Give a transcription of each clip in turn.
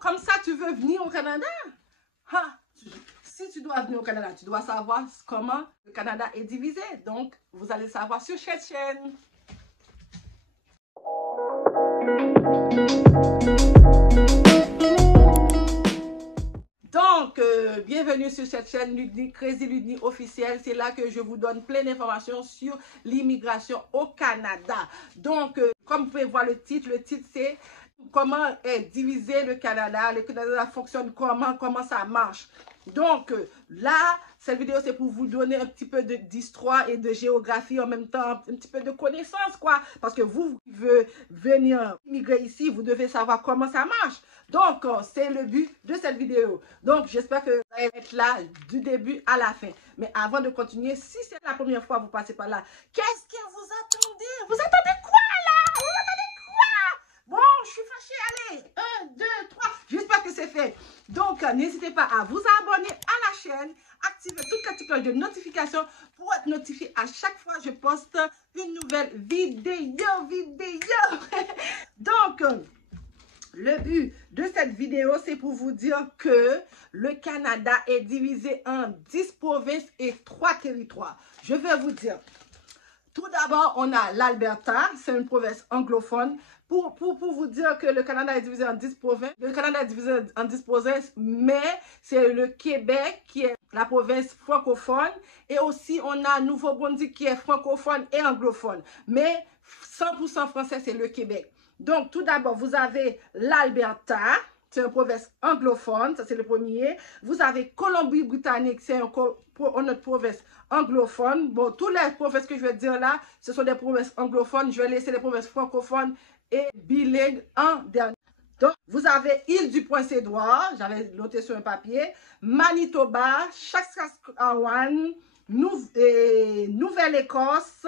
comme ça, tu veux venir au Canada? Ha! Si tu dois venir au Canada, tu dois savoir comment le Canada est divisé. Donc, vous allez savoir sur cette chaîne. Donc, bienvenue sur cette chaîne Ludni, Crazy Ludni officielle. C'est là que je vous donne plein d'informations sur l'immigration au Canada. Donc, comme vous pouvez voir le titre c'est comment est divisé le Canada fonctionne comment ça marche. Donc, là, cette vidéo, c'est pour vous donner un petit peu d'histoire et de géographie, en même temps, un petit peu de connaissances, quoi. Parce que vous qui voulez venir immigrer ici, vous devez savoir comment ça marche. Donc, c'est le but de cette vidéo. Donc, j'espère que vous allez être là du début à la fin. Mais avant de continuer, si c'est la première fois que vous passez par là, qu'est-ce que vous attendez? Vous attendez quoi, là? Vous attendez quoi? Bon, je suis fâchée. Allez, 1, 2, 3. J'espère que c'est fait. Donc, n'hésitez pas à vous abonner à la chaîne, activer toute la petite cloche de notification pour être notifié à chaque fois que je poste une nouvelle vidéo. Donc, le but de cette vidéo, c'est pour vous dire que le Canada est divisé en 10 provinces et 3 territoires. Je vais vous dire. Tout d'abord, on a l'Alberta, c'est une province anglophone. Pour vous dire que le Canada est divisé en 10 provinces, le Canada est divisé en 10 provinces, mais c'est le Québec qui est la province francophone. Et aussi, on a Nouveau-Brunswick qui est francophone et anglophone. Mais 100% français, c'est le Québec. Donc, tout d'abord, vous avez l'Alberta, c'est une province anglophone, ça c'est le premier. Vous avez Colombie-Britannique, c'est une autre province anglophone. Bon, toutes les provinces que je vais dire là, ce sont des provinces anglophones. Je vais laisser les provinces francophones et bilingues en dernier. Donc, vous avez Île-du-Point-Sédoire, j'avais noté sur un papier, Manitoba, Saskatchewan, Nouvelle-Écosse,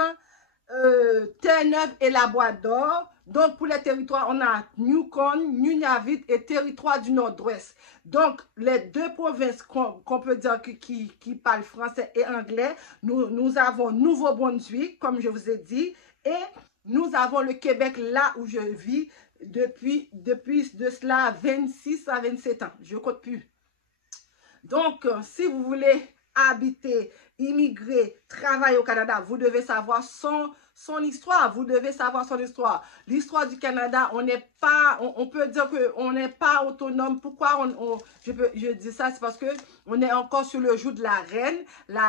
Terre-Neuve et Labrador. Donc, pour les territoires, on a Yukon, Nunavut et territoire du Nord-Ouest. Donc, les deux provinces qu'on peut dire qui parlent français et anglais, nous avons Nouveau-Brunswick, comme je vous ai dit, et nous avons le Québec, là où je vis depuis de cela 26 à 27 ans. Je ne compte plus. Donc, si vous voulez habiter, immigrer, travailler au Canada, vous devez savoir son histoire. Vous devez savoir son histoire. L'histoire du Canada, on peut dire qu'on n'est pas autonome. Pourquoi je dis ça? C'est parce que on est encore sur le joug de la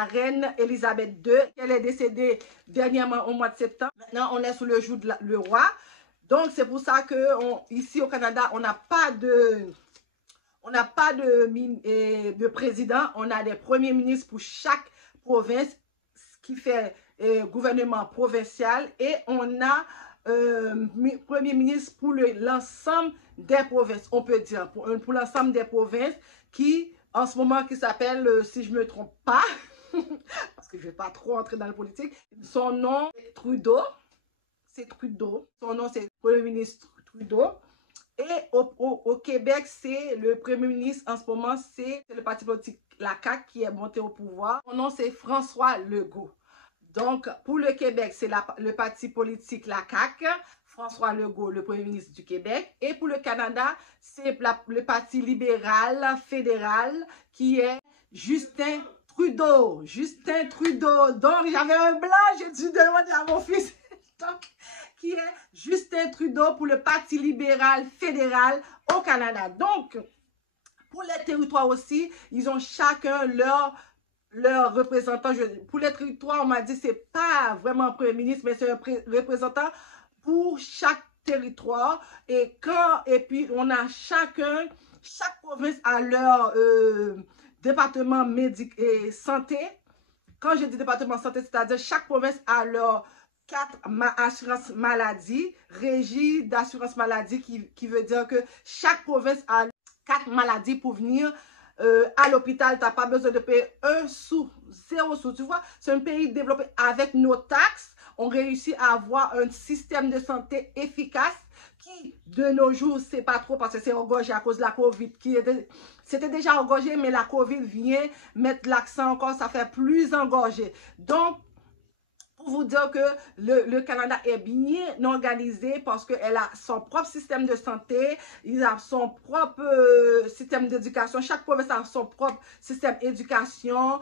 reine Elisabeth II. Elle est décédée dernièrement au mois de septembre. Maintenant, on est sous le joug de le roi. Donc, c'est pour ça que ici au Canada, on n'a pas de président, on a des premiers ministres pour chaque province, ce qui fait gouvernement provincial, et on a premier ministre pour l'ensemble des provinces, on peut dire, pour l'ensemble des provinces qui, en ce moment, qui s'appelle, si je ne me trompe pas, parce que je ne vais pas trop entrer dans la politique, son nom est Trudeau, son nom c'est Premier ministre Trudeau. Et au Québec, c'est le premier ministre en ce moment, c'est le parti politique la CAQ qui est monté au pouvoir. Son nom, c'est François Legault. Donc, pour le Québec, c'est le parti politique la CAQ, François Legault, le premier ministre du Québec. Et pour le Canada, c'est le parti libéral fédéral qui est Justin Trudeau. Justin Trudeau. Donc, j'avais un blanc, j'ai dû demander à mon fils. Donc, qui est Justin Trudeau pour le Parti libéral fédéral au Canada. Donc, pour les territoires aussi, ils ont chacun leur représentant. Pour les territoires, on m'a dit que ce n'est pas vraiment un premier ministre, mais c'est un représentant pour chaque territoire. Et puis, on a chaque province a leur département médical et santé. Quand je dis département santé, c'est-à-dire chaque province a leur 4 assurances maladie, régie d'assurance maladie, qui veut dire que chaque province a 4 maladies pour venir à l'hôpital. Tu n'as pas besoin de payer 1 sou, 0 sou. Tu vois, c'est un pays développé avec nos taxes. On réussit à avoir un système de santé efficace qui, de nos jours, c'est pas trop parce que c'est engorgé à cause de la COVID. C'était déjà engorgé, mais la COVID vient mettre l'accent encore, ça fait plus engorgé. Donc, pour vous dire que le Canada est bien organisé parce qu'elle a son propre système de santé, il a son propre système d'éducation. Chaque province a son propre système d'éducation.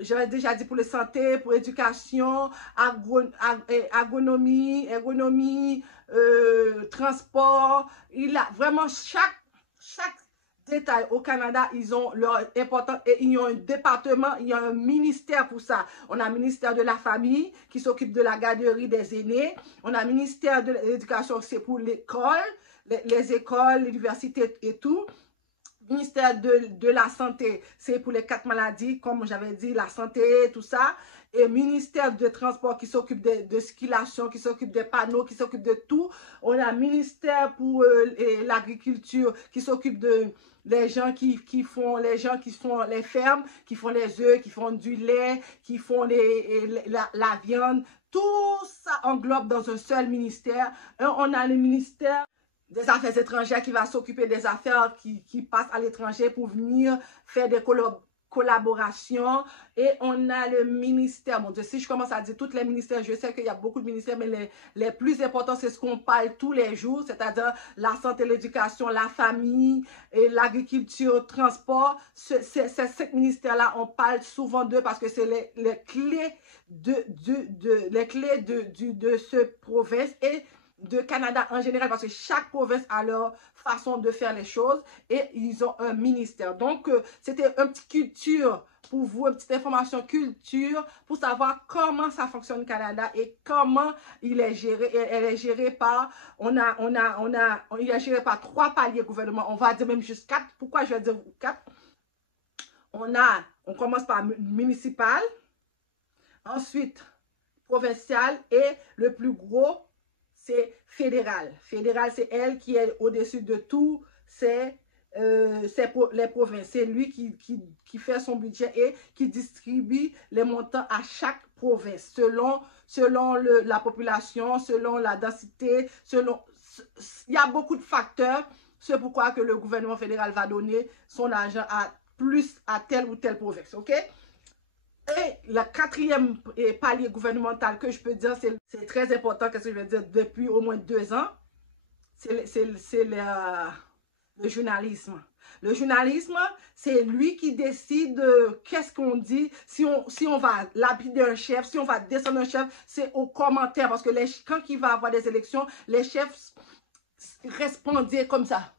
J'avais déjà dit pour la santé, pour l'éducation, agronomie, ergonomie, transport. Il a vraiment chaque détail au Canada, ils ont leur important et ils ont un département, il y a un ministère pour ça. On a un ministère de la famille qui s'occupe de la garderie des aînés. On a un ministère de l'éducation, c'est pour l'école, les écoles, l'université et tout. Ministère de la santé, c'est pour les 4 maladies, comme j'avais dit, la santé, tout ça. Et ministère de transport qui s'occupe de circulation, qui s'occupe des panneaux, qui s'occupe de tout. On a ministère pour l'agriculture qui s'occupe de les gens qui font les fermes, qui font les œufs, qui font du lait, qui font la viande. Tout ça englobe dans un seul ministère. On a le ministère des affaires étrangères qui va s'occuper des affaires qui passent à l'étranger pour venir faire des collaborations. Et on a le ministère, mon Dieu, si je commence à dire tous les ministères, je sais qu'il y a beaucoup de ministères, mais les plus importants, c'est ce qu'on parle tous les jours, c'est-à-dire la santé, l'éducation, la famille, et l'agriculture, transport. Ces 5 ministères-là, on parle souvent d'eux parce que c'est les clés de ce province et de Canada en général, parce que chaque province a leur façon de faire les choses et ils ont un ministère. Donc, c'était une petite culture pour vous, une petite information culture pour savoir comment ça fonctionne au Canada et comment il est géré. Et elle est gérée par, il est géré par 3 paliers gouvernement. On va dire même juste 4. Pourquoi je vais dire 4? On commence par municipal, ensuite provincial et le plus gros, c'est fédéral. Fédéral, c'est elle qui est au-dessus de tout, c'est les provinces. C'est lui qui fait son budget et qui distribue les montants à chaque province, selon la population, selon la densité, il y a beaucoup de facteurs. C'est pourquoi que le gouvernement fédéral va donner son argent à telle ou telle province, ok? Et le 4e palier gouvernemental que je peux dire, c'est très important, qu'est-ce que je veux dire, depuis au moins 2 ans, c'est le journalisme. Le journalisme, c'est lui qui décide qu'est-ce qu'on dit, si on va lapider un chef, si on va descendre un chef, c'est aux commentaires, parce que quand il va avoir des élections, les chefs répondent comme ça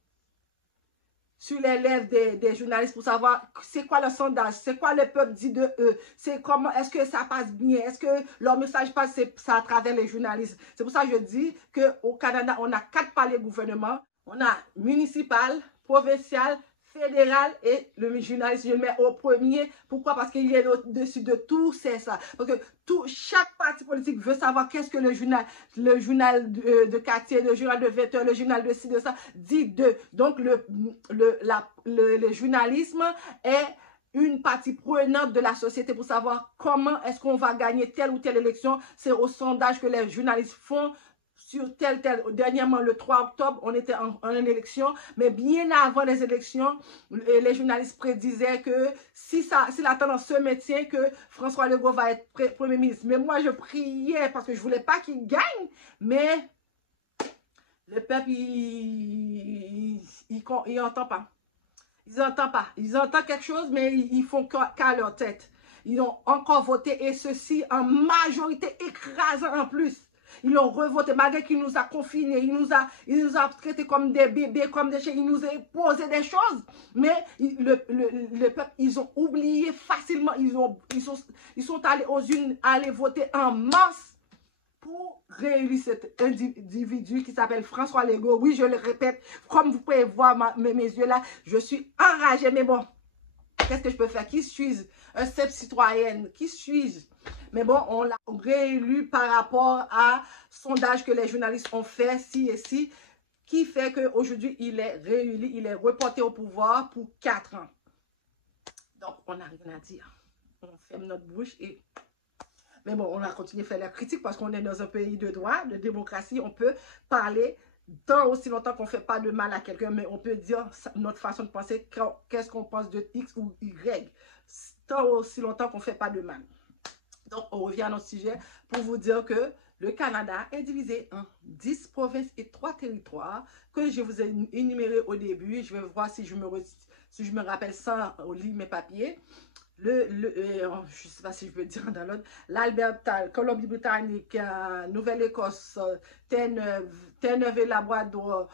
sur les lèvres des journalistes pour savoir c'est quoi le sondage, c'est quoi le peuple dit de eux, c'est comment, est-ce que ça passe bien, est-ce que leur message passe, ça à travers les journalistes. C'est pour ça que je dis qu'au Canada, on a 4 paliers de gouvernement. On a municipal, provincial, fédéral et le journaliste, je le mets au premier. Pourquau? Parce qu'il est au-dessus de tout, c'est ça. Parce que chaque parti politique veut savoir qu'est-ce que le journal de quartier, le journal de 20 heures, le journal de ci, de ça, dit d'eux. Donc, le journalisme est une partie prenante de la société pour savoir comment est-ce qu'on va gagner telle ou telle élection. C'est au sondage que les journalistes font sur dernièrement le 3 octobre, on était en élection, mais bien avant les élections, les journalistes prédisaient que si la tendance se maintient, que François Legault va être Premier ministre. Mais moi, je priais parce que je ne voulais pas qu'il gagne, mais le peuple, il n'entend pas. Ils n'entendent pas. Ils entendent quelque chose, mais ils font qu'à leur tête. Ils ont encore voté, et ceci en majorité écrasante en plus. Ils l'ont revoté, malgré qu'il nous a confinés, il nous a traités comme des bébés, comme des chiens, il nous a posé des choses. Mais le peuple, ils ont oublié facilement, ils sont allés aux urnes, aller voter en masse pour réélire cet individu qui s'appelle François Legault. Oui, je le répète, comme vous pouvez voir mes yeux là, je suis enragée, mais bon, qu'est-ce que je peux faire? Qui suis-je? Un simple citoyenne. Qui suis-je? Mais bon, on l'a réélu par rapport à sondage que les journalistes ont fait, ci et ci, qui fait qu'aujourd'hui, il est réélu, il est reporté au pouvoir pour 4 ans. Donc, on n'a rien à dire. On ferme notre bouche et... Mais bon, on va continuer à faire la critique parce qu'on est dans un pays de droit, de démocratie. On peut parler tant aussi longtemps qu'on ne fait pas de mal à quelqu'un, mais on peut dire notre façon de penser, qu'est-ce qu'on pense de X ou Y, tant aussi longtemps qu'on ne fait pas de mal. Donc, on revient à notre sujet pour vous dire que le Canada est divisé en 10 provinces et 3 territoires que je vous ai énumérés au début. Je vais voir si je me rappelle sans lire mes papiers. Je ne sais pas si je peux dire dans l'autre, l'Alberta, Colombie-Britannique, Nouvelle-Écosse, Terre-Neuve et Labrador,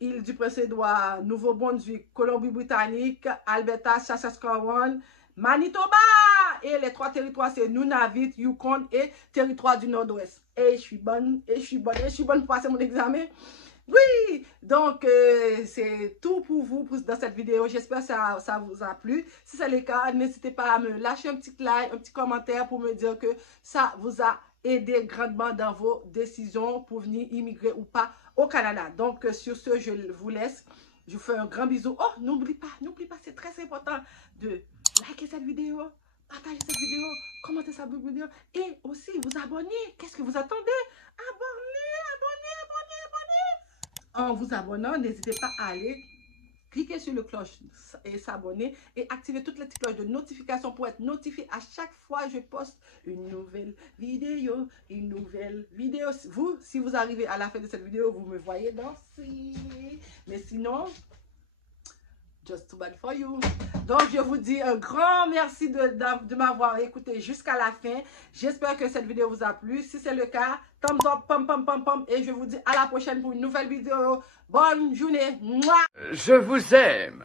Île du Prince-Édouard, Nouveau-Brunswick, Colombie-Britannique, Alberta, Saskatchewan, Manitoba et les 3 territoires c'est Nunavut, Yukon et territoire du Nord-Ouest. Et je suis bonne, pour passer mon examen. Oui, donc c'est tout pour vous dans cette vidéo. J'espère que ça vous a plu. Si c'est le cas, n'hésitez pas à me lâcher un petit like, un petit commentaire pour me dire que ça vous a aidé grandement dans vos décisions pour venir immigrer ou pas au Canada. Donc sur ce, je vous laisse. Je vous fais un grand bisou. Oh, n'oublie pas, c'est très important de liker cette vidéo, partager cette vidéo, commenter cette vidéo et aussi vous abonner. Qu'est-ce que vous attendez? En vous abonnant, n'hésitez pas à aller cliquer sur le cloche et s'abonner et activer toutes les petites cloches de notification pour être notifié à chaque fois que je poste une nouvelle vidéo. Vous, si vous arrivez à la fin de cette vidéo, vous me voyez danser. Mais sinon, just too bad for you. Donc, je vous dis un grand merci de m'avoir écouté jusqu'à la fin. J'espère que cette vidéo vous a plu. Si c'est le cas, thumbs up, pam, pam, pam, pam. Et je vous dis à la prochaine pour une nouvelle vidéo. Bonne journée. Mouah. Je vous aime.